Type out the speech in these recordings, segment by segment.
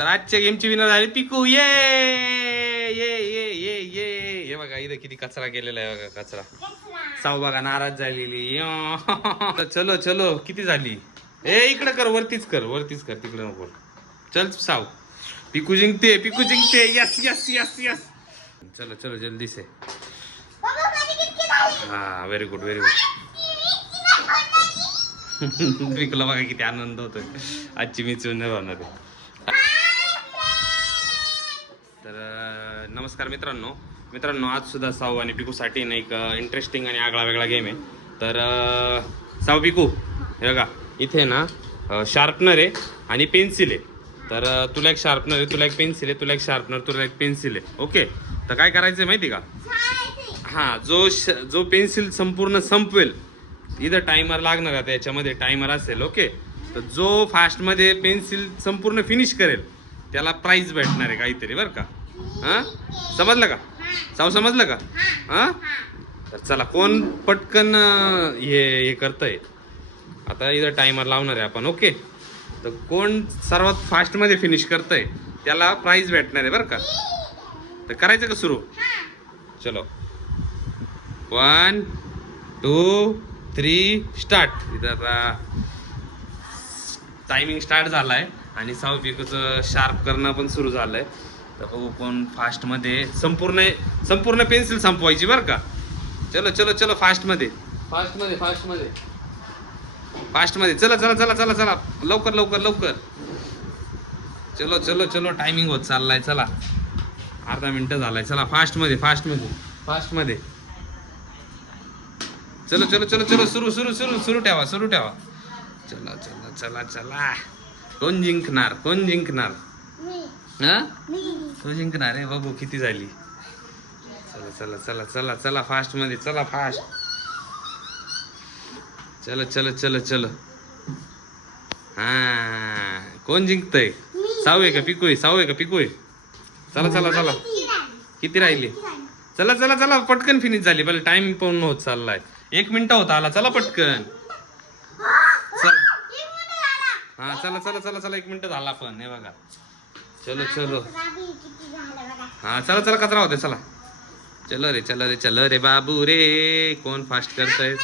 तर आजच्या गेमची विनर झाली पिकू. ये ये ये ये ये हे बघा इथं किती कचरा केलेला आहे बघा. कचरा साऊ बघा नाराज झालेली. चलो चलो किती झाली. इकडे कर वरतीच कर तिकडे नको. चल साऊ पिकू जिंकते यस यस यस यस. चलो चलो जल्दी से. हा व्हेरी गुड पिकूला बघा किती आनंद होतोय. आजची मी चुनर होणार आहे. तर नमस्कार मित्रांनो आज सुद्धा साऊ आणि पिकूसाठी ना एक इंटरेस्टिंग आणि आगळा वेगळा गेम आहे. तर साऊ पिकू हे बघा इथे ना शार्पनर आहे आणि पेन्सिल आहे. तर तुला एक शार्पनर आहे, तुला एक पेन्सिल आहे, तुला एक शार्पनर, तुला एक पेन्सिल आहे. ओके तर काय करायचं माहिती का. हां जो पेन्सिल संपूर्ण संपवेल इथं टायमर लागणार आहे. याच्यामध्ये टायमर असेल. ओके तर जो फास्टमध्ये पेन्सिल संपूर्ण फिनिश करेल त्याला प्राइज भेटणार आहे काहीतरी बरं का. हां समजलं का साऊ समजलं का. हां तर चला कोण पटकन हे करतंय. आता इथं टायमर लावणार आहे आपण. ओके तर कोण सर्वात फास्टमध्ये फिनिश करतंय त्याला प्राइज भेटणार आहे बरं का. तर करायचं का सुरू. चलो 1 2 3 स्टार्ट. इथं आता टायमिंग स्टार्ट झाला आहे आणि साऊ पिकूचं शार्प करणं पण सुरू झालं आहे. तर कोण फास्टमध्ये संपूर्ण पेन्सिल संपवायची बरं का. चलो चलो चलो फास्टमध्ये चला लवकर चलो चलो चलो टायमिंग होत चाललाय. चला अर्धा मिनिट झालाय. चला फास्टमध्ये चलो चलो चलो चलो सुरू ठेवा. चला चला चला चला कोण जिंकणार हा तो जिंकणार आहे. बघू किती झाली. चला चला चला चला चला फास्टमध्ये चला फास्ट. चलो चलो चलो चलो. हा कोण जिंकतय साऊ आहे का पिकू आहे. चला चला चला किती राहिली. चला चला चला पटकन फिनिश झाली. पहिले टाइम पण होत चाललाय. 1 मिनिट होत आला. चला पटकन हा चला चला चला चला 1 मिनिट झाला पण. हे बघा चलो चलो हा चला चला कचरा होते. चला चलो रे बाबू रे. कोण फास्ट करताय.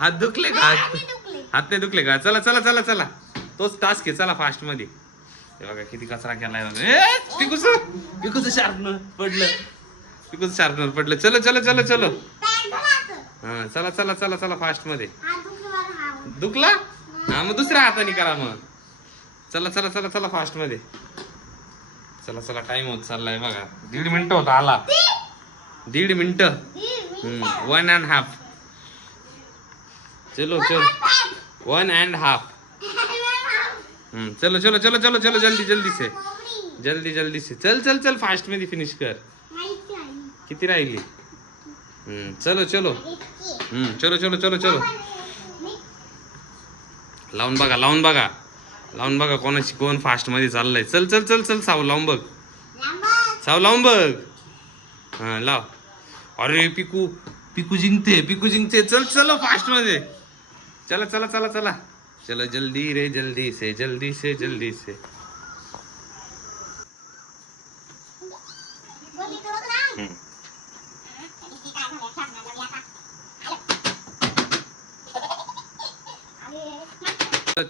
हात दुखले का. हात नाही दुखले का. चला चला चला चला तोच टास्क आहे. चला फास्ट मध्ये. हे बघा किती कचरा केलाय. पिकूचं शार्पनर पडलं. चलो चलो चलो चलो हा चला चला चला चला फास्ट मध्ये. दुखला हा मग दुसऱ्या हाताने करा मग. चला चला चला चला फास्ट मध्ये. चला चला टाइम होत चाललाय बघा. 1.5 मिनिट होता आला. 1.5 मिनिट 1.5 चलो चलो 1.5 चलो चलो चलो चलो चलो जल्दी से चल फास्ट मध्ये फिनिश कर. किती राहिली. चलो चलो चलो लावून बघा कोण फास्ट मध्ये चाललंय. चल चल चल चल साऊ लावून बघ. हा लाव. अरे पिकू जिंकते. चल चलो फास्ट मध्ये. चला चला चला चला चलो जल्दी से.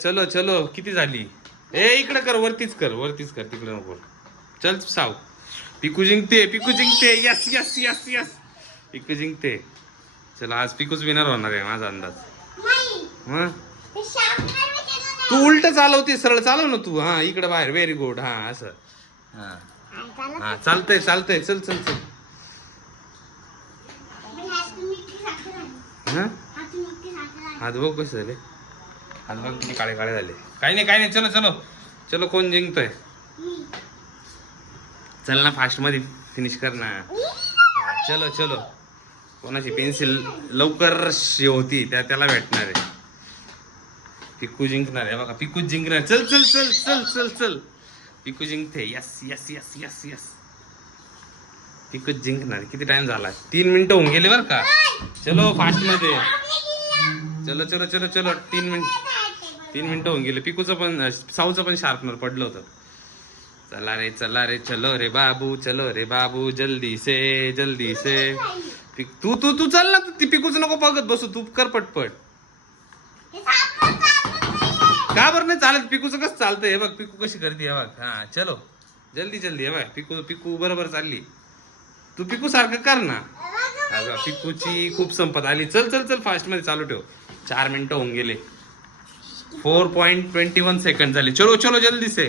चलो चलो किती झाली. इकडे कर वरतीच कर तिकडे नको. चल साऊ पिकू जिंकते यस यस यस यस. पिकू जिंकते. चला आज पिकूच विनर होणार आहे माझा अंदाज. तू उलट चालवते. सरळ चालव ना तू. हा इकडे बाहेर. Very good. हा असं हा चालतंय चल चल चल. हात बघ कसं झाले. हात बघ किती काळे झाले. काही नाही चलो चलो चलो कोण जिंकतोय. चल ना फास्ट मध्ये फिनिश कर ना. चलो चलो कोणाची पेन्सिल लवकर होती त्याला भेटणार आहे. पिकू जिंकणार आहे बघा. पिकूच जिंकणार. चल चल चल चल चल चल पिकू जिंकते. Yes yes yes yes yes पिकूच जिंकणार. किती टाइम झाला. 3 मिनिटं होऊन गेले बरं का. चलो फास्ट मध्ये. चलो चलो चलो चलो 3 मिनिटं होऊन गेले. पिकूचं पण साऊचं पण शार्पनर पडलं होतं. चला रे चलो रे बाबू, चलो रे बाबू, जल्दी से जल्दी से. तू तू तू चल ना, ती पिकूच नको बघत बसू, तू कर पटपट. का बरं नाही चालत? पिकूचं कसं चालतंय हे बघ, पिकू कशी करते हे बघ. हा चलो जल्दी जल्दी. हे बघ पिकू पिकू बरोबर चालली. तू पिकू सारखं कर ना. पिकूची खूप संपत आली. चल चल चल फास्ट मध्ये चालू ठेव. 4 मिनिटं होऊन गेले. 4.21 सेकंड झाले. चलो चलो जल्दी से.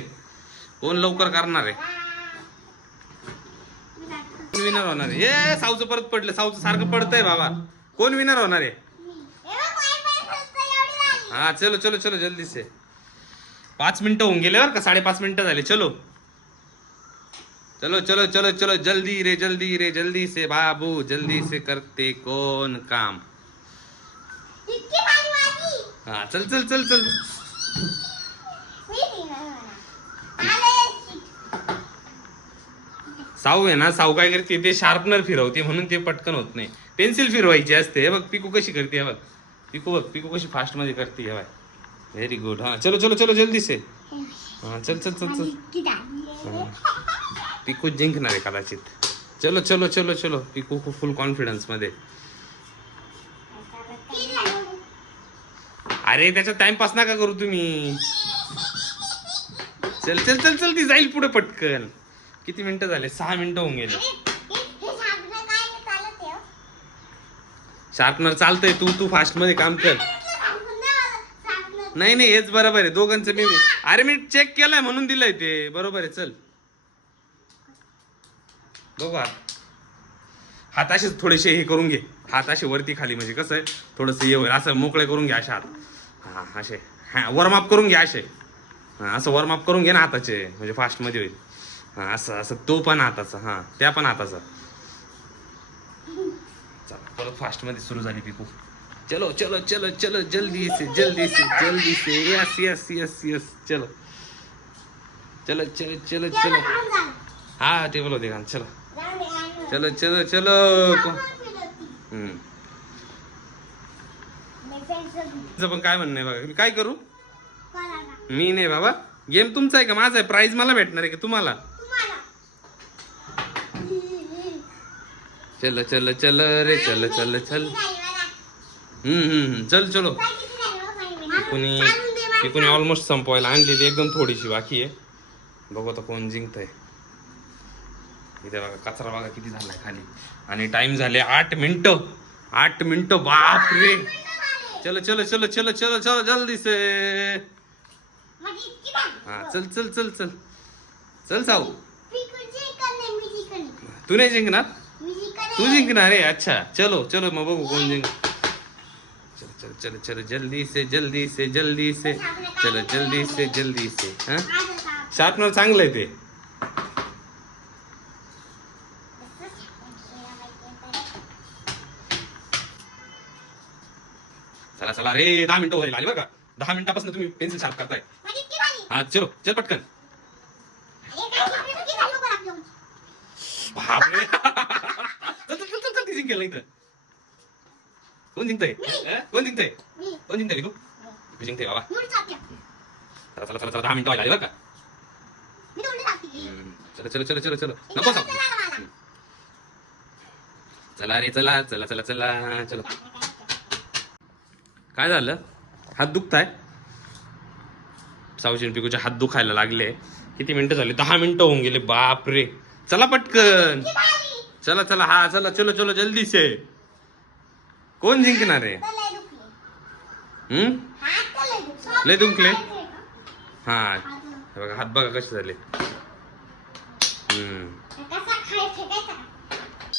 कोण लवकर करणार आहे? कोण विनर होणार आहे? ए साऊचं परत पडलं. साऊचं सारखं पडतंय बाबा. कोण विनर होणार आहे? हा चलो चलो चलो जल्दी से. 5 मिनिटं होऊन गेले बरं का. 5.5 मिनिटं झाले. चलो चलो चलो चलो चलो जल्दी रे जल्दी से बाबू, जल्दी से करते कौन काम. हा चल चल चल चल. साऊ आहे ना, साऊ काय करते ते शार्पनर फिरवते म्हणून ते पटकन होत नाही. पेन्सिल फिरवायची असते. हे बघ पिकू कशी करते. हे बघ पिकू, बघ पिकू कशी फास्ट मध्ये करते. हे बघ व्हेरी गुड. हा चलो चलो चलो जल्दी से. हा चल चल चल चल. पिकू जिंकणार आहे कदाचित. चलो चलो चलो चलो. पिकू खूप फुल कॉन्फिडन्स मध्ये. अरे त्याच्यात टाइमपास नका करू तुम्ही. चल चल चल चल. ती जाईल पुढे पटकन. किती मिनिटं झाले? 6 मिनिटं होऊन गेले. शार्पनर चालतंय. तू तू फास्ट मध्ये काम कर. नाही नाही हेच बरोबर आहे दोघांचं. मी अरे मी चेक केलंय म्हणून दिलंय ते बरोबर आहे. चल बघू हात असेच थोडेसे हे करून घे. हात असे वरती खाली म्हणजे कसं आहे थोडस हे होईल. असं मोकळे करून घे असे हात. हा असे. हा वॉर्मअप करून घे असे. हा असं वॉर्मअप करून घे ना हाताचे म्हणजे फास्ट मध्ये होईल. हा असं असं. तो पण हाताचा. हा त्या पण हाताचा. चला परत फास्ट मध्ये सुरू झाली पिकू. चलो चलो चलो चलो जल्दी से जल्दी से जल्दी से. Yes yes yes yes. चलो चलो चलो चलो चलो. हा टेबल होते का. चलो चलो चलो चलो. पण काय म्हणणं आहे बघा. मी काय करू? मी नाही बाबा. गेम तुमचा आहे का माझा आहे? प्राइज मला भेटणार आहे का तुम्हाला? चलो चलो चलो रे चलो चलो चल. चल चलो. पिकूने ऑलमोस्ट संपवायला आणलेली. एकदम थोडीशी बाकी आहे. बघू आता कोण जिंकतंय. इथे बघा कचरा बघा किती झालाय खाली. आणि टाइम झाले 8 मिनिटं. 8 मिनिटं बाप रे. चलो चलो चलो चलो चलो चलो जल्दी से. हा चल चल चल चल चल. साऊ तू नाही जिंकणार? तू जिंकणार आहे. अच्छा चलो चलो मग बघू कोण जिंक. चलो चलो चलो चलो जल्दी से जल्दी से जल्दी से. चलो जल्दी से जल्दी से. हा शार्पनर चांगलं आहे ते. चला चला रे 10 मिनिटं व्हायला आली बरं का. 10 मिनिटापासून तुम्ही पेन्सिल शार्प करताय. हा चलो चल पटकन. बापरे. चल चल चल चल. ती जिंकेल नाही तर. कोण जिंकतंय? कोण जिंकतंय? कोण जिंकतंय तू? तू जिंकते बाबा. चला चला चला चला. 10 मिनिटं व्हायला आली बरं का. चलो चलो चलो चलो चलो. नको सांग. चला रे चला चला चला चला चलो. काय झालं? हात दुखताय? साऊची पिकूचे हात दुखायला लागले. किती मिनिटं झाले? 10 मिनिटं होऊन गेले. बाप रे. चला पटकन. चला चला. हा चला चलो चलो जल्दी से. कोण जिंकणार आहे? लय दुखले. हा बघा हात बघा कसे झाले.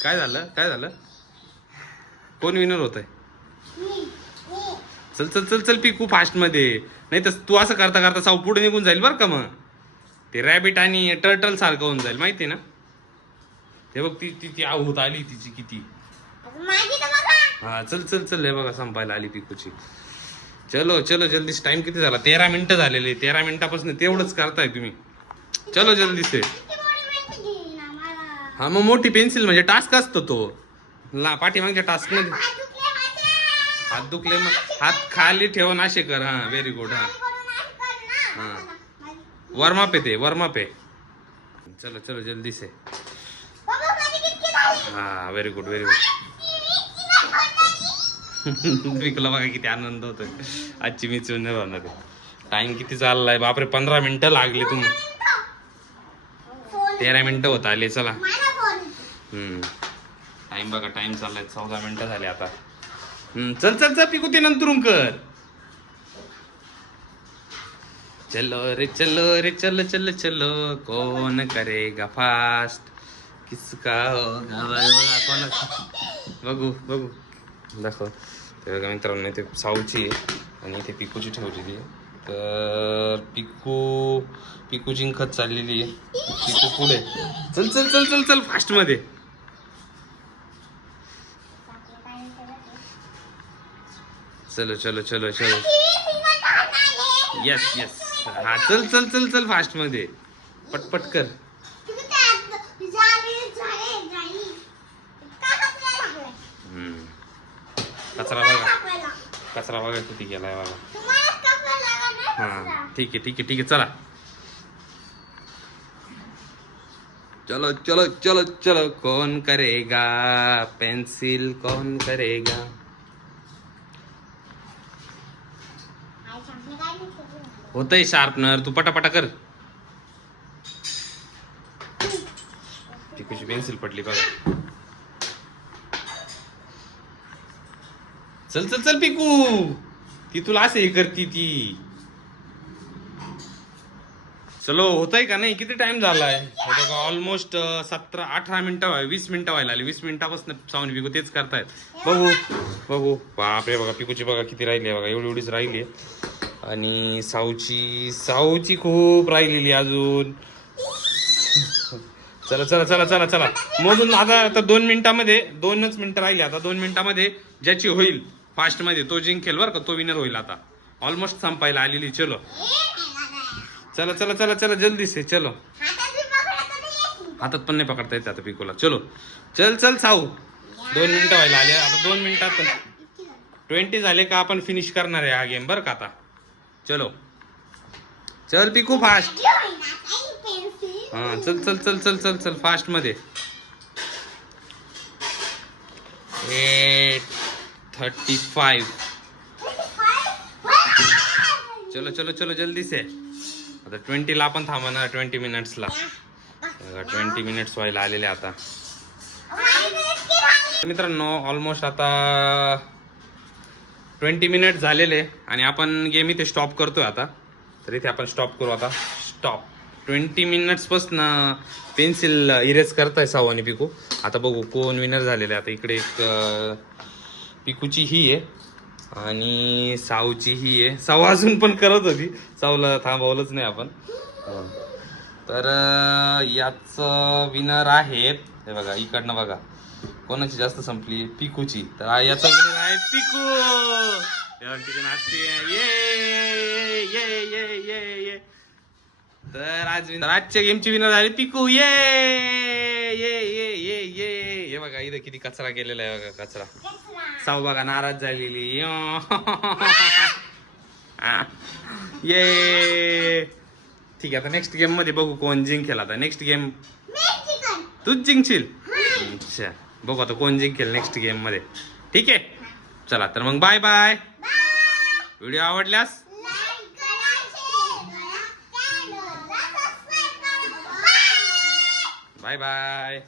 काय झालं? काय झालं? कोण विनर होत आहे? चल चल चल चल पिकू फास्ट मध्ये. नाही तर तू असं करता करता साऊ पुढे निघून जाईल बरं का. मग ते रॅबिट आणि टर्टल सारखं होऊन जाईल माहिती ना. ते बघ ती ती होत आली तिची किती. हा चल चल चल. हे बघा संपायला आली पिकूची. चलो चलो जल्दी. टाइम किती झाला? 13 मिनिटं झालेले. 13 मिनिटापासून तेवढंच करताय तुम्ही. चलो जल्दी से. हा मग मोठी पेन्सिल म्हणजे टास्क असतो तो. पाठीमागच्या टास्क मध्ये हात दुखले मग हात खाली ठेवून असे कर. हा व्हेरी गुड. हा हा वॉर्मअप आहे ते. वॉर्मअप आहे. चलो चलो जल्दी से. हा व्हेरी गुड व्हेरी गुड. पिकूला बघा किती आनंद होतोय. आजची मी चून होणार. टाइम किती चाललाय बापरे, 15 मिनिटं लागली. तुम्ही 13 मिनिटं होत आले. चला टाइम बघा, टाइम चाललाय 14 मिनिटं झाले आता. चल चल चल पिकू ते नंतरून कर. चलो रे चलो चलो चलो कौन करेगा फास्ट किसका होगा कोण. बघू बघू दाखव. ते बघा मित्रांनो, ते साऊची आहे आणि इथे पिकूची ठेवलेली आहे. तर पिकू जिंकत चाललेली आहे. पिकू पुढे. चल चल चल चल चल फास्ट मध्ये. चलो चलो चलो चलो. Yes yes. हा चल चल चल चल फास्ट मध्ये. पटपट कर. कचरा बघा, कचरा बघा किती गेलाय बघा. हा ठीक आहे ठीक आहे ठीक आहे. चला चलो चलो चलो चलो कौन करेगा पेंसिल कौन करेगा. होतंय शार्पनर. तू पटापटा कर. पिकूची पेन्सिल पडली बघा. चल चल चल पिकू. ती तुला असे हे करती ती. चलो होतंय का नाही. किती टाइम झालाय बघा. ऑलमोस्ट 17-18 मिनिटं 20 मिनिटं व्हायला आली. 20 मिनिटापासून साऊन पिकू तेच करतायत. बघू बघू. बापरे बघा पिकूची बघा किती राहिली आहे बघा. एवढीच राहिली आहे. आणि साऊची खूप राहिलेली अजून. चला चला चला चला चला मोजून. आता 2 मिनिटामध्ये 2च मिनिटं राहिली. आता 2 मिनिटामध्ये ज्याची होईल फास्ट मध्ये तो जिंकेल बरं का. तो विनर होईल. आता ऑलमोस्ट संपायला आलेली. चलो चला चला चला चला जल्दी से. चलो हातात पण नाही पकडता येते आता पिकूला. चलो चल चल साऊ. 2 मिनिटं व्हायला आले. आता 2 मिनिटात 20 झाले का आपण फिनिश करणार आहे हा गेम बरं का. आता चलो चल पिकू फास्ट. हा चल चल चल चल चल चल फास्ट मध्ये. 8:35. चलो चलो चलो जल्दी से. आता 20 ला आपण थांबणार. 20 मिनिट्सला. 20 मिनिट्स व्हायला आलेले आता. मित्रांनो ऑलमोस्ट आता 20 मिनिट झालेले आणि आपण गेम इथे स्टॉप करतोय आता. तर इथे आपण स्टॉप करू आता. स्टॉप. 20 मिनिट्सपासून पेन्सिल इरेज करताय साऊ आणि पिकू. आता बघू कोण विनर झालेले. आता इकडे एक पिकूची ही आहे आणि साऊची ही आहे. साऊ अजून पण करत होती. साऊला थांबवलंच नाही आपण. तर याच विनर आहेत. हे बघा इकडनं बघा कोणाची जास्त संपली. पिकूची. तर याचा विनर आहे पिकू. ये ये ये ये ये. तर आजच्या गेमची विनर झाली पिकू. ये ये ये ये ये. हे बघा इथं किती कचरा केलेला आहे बघा. कचरा. साऊ बघा नाराज झालेली. ये ठीक आहे. आता नेक्स्ट गेम मध्ये बघू कोण जिंकेल. आता नेक्स्ट गेम तूच जिंकशील. अच्छा बघू आता कोण जिंकेल नेक्स्ट गेम मध्ये. ठीक आहे चला तर मग बाय बाय. व्हिडिओ आवडल्यास बाय बाय.